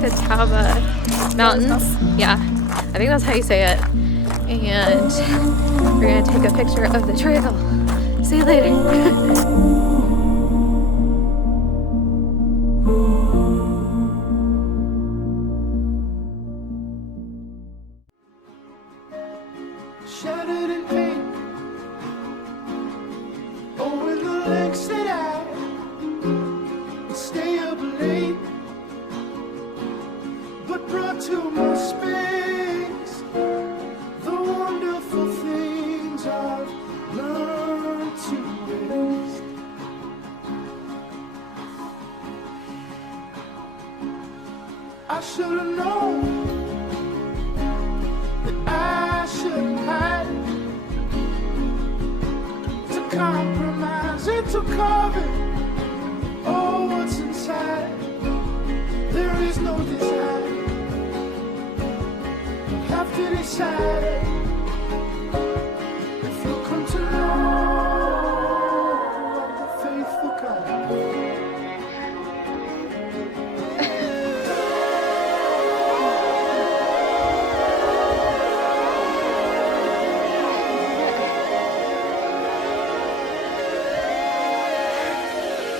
Catawba Mountains. Yeah, I think that's how you say it. And we're gonna take a picture of the trail. See you later. Shattered in pain, over the lengths that I would stay up late, but brought to my space the wonderful things I've learned to waste. I should have known that I shouldn't hide, to compromise and to cover all what's inside. There is no desire. You have to decide if you come to know the faithful kind.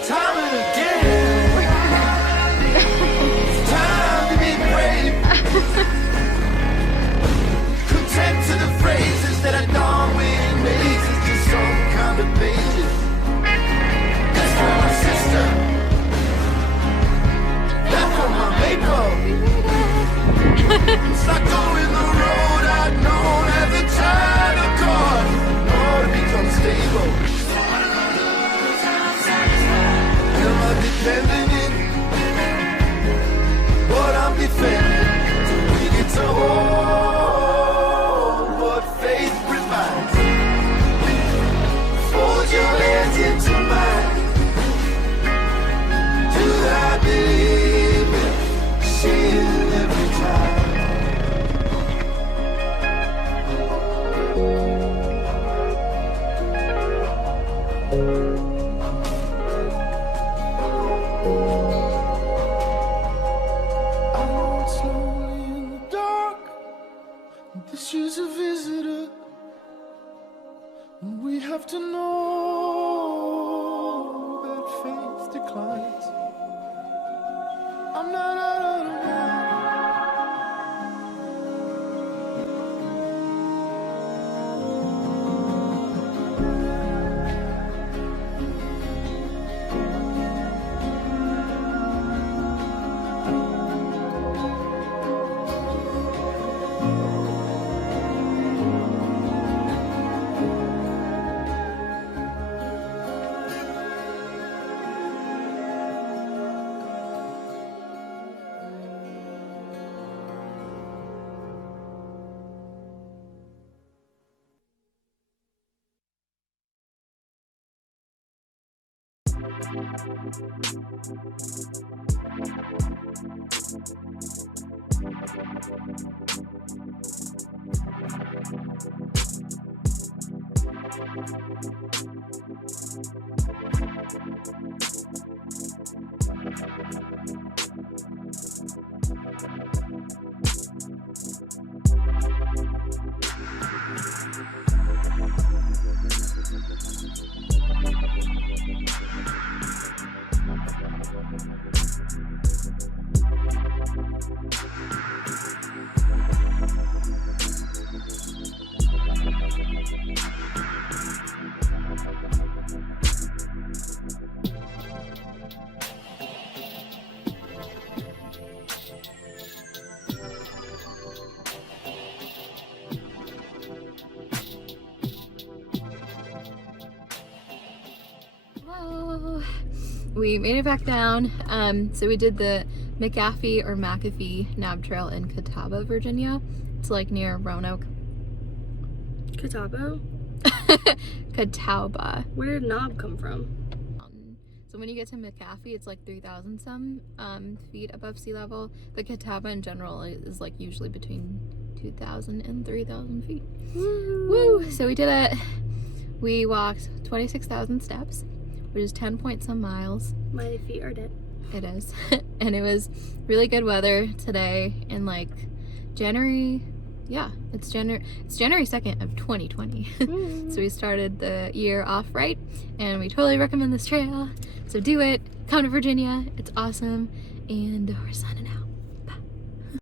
Time and again, it's time to be brave. Content to the phrases that are done with mazes, just some kind of pages. That's for my sister, that's for my makeup. It's like going the road I'd known as a child of God, nor to become stable. Am I depending in what I'm defending? We get to hold what faith provides. Fold your hands into mine. Do I believe it? See it every time. I walk slowly in the dark. This is a visitor, and we have to know that faith declines. I'm not out of the mind. We made it back down. So we did the McAfee Nab Trail in Catawba, Virginia. It's like near Roanoke. Catawba? Catawba. Where did Knob come from? So when you get to McAfee, it's like 3,000 some feet above sea level. The Catawba in general is like usually between 2,000 and 3,000 feet. Woo! So we did it. We walked 26,000 steps, which is 10 point some miles. My feet are dead. It is. And it was really good weather today in like January. Yeah, it's January 2nd of 2020. So we started the year off right, and we totally recommend this trail. So do it. Come to Virginia. It's awesome. And we're signing out.